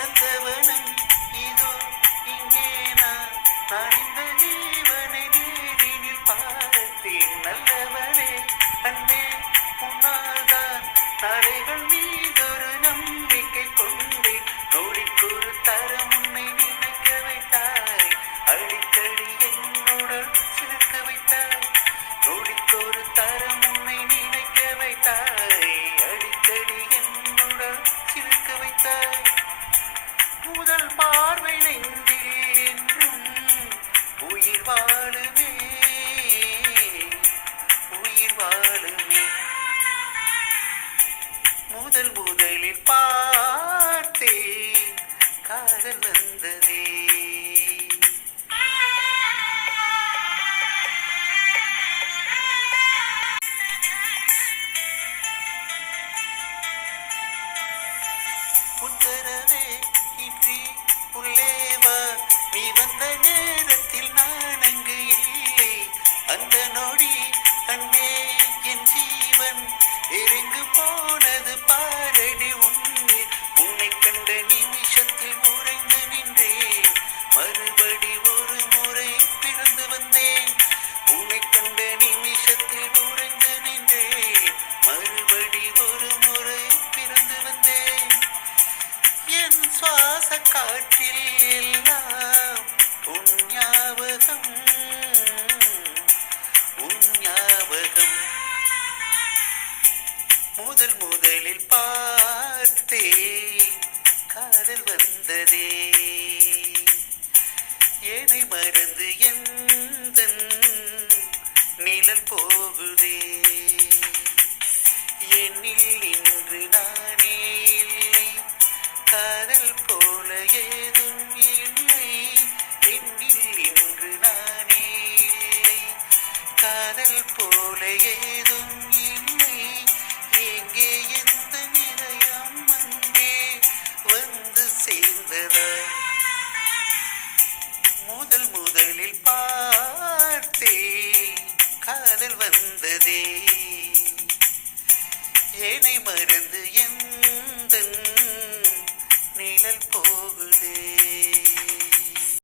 நந்தவனம் இதோ இங்கே நான் இந்த ஜீவனை நேரினில் பார்த்தேன். நல்லவளே அன்பே உன்னால்தான் நாளைகள் மீதொரு நம்பிக்கை கொண்டேன். நொடிக்கொரு தரம் உன்னை நினைக்க வைத்தாய், அடிக்கடி என்னுடன் சிரிக்க வைத்தாய். நொடிக்கொரு தரம் உன்னை நினைக்க வைத்தாய், அடிக்கடி என்னுடன் சிரிக்க வைத்தாய். முதல் பார்வை நெஞ்சில் என்றும் உயிர் வாழுமே, உயிர் வாழுமே. முதலில் பார்த்தேன் காதல் வந்ததே. உத்தரவே இன்றி உள்ளே வா, நீ வந்த நேரத்தில் நான் அங்கு இல்லை. அந்த நொடி அன்பே என் ஜீவன் எரிந்து போனது பாரடி. உன்னை கண்ட நிமிஷத்தில் உறைந்து நின்றேன், மறுபடி ஒரு முறை பிறந்து வந்தேன். உன்னை கண்ட நிமிஷத்தில் உறைந்து நின்றேன், மறுபடி ஒரு முறை பிறந்து வந்தேன். என் சுவாச காற்றில் எல்லாம் உன் ஞாபகம், உன் ஞாபகம். முதலில் பார்த்தேன் காதல் வந்ததே. என்னை மறந்து எந்தன் நிழல் போகுதே. என்னில் இன்று நானே இல்லை, காதல் போல ஏதும் இல்லை. என்னில் இன்று நானே இல்லை, காதல் போல ஏதும் இல்லை. எங்கே எந்த நிலையம் அங்கே வந்து சேர்ந்ததா. முதலில் பார்த்தேன் காதல் வந்ததே. என்னை மறந்து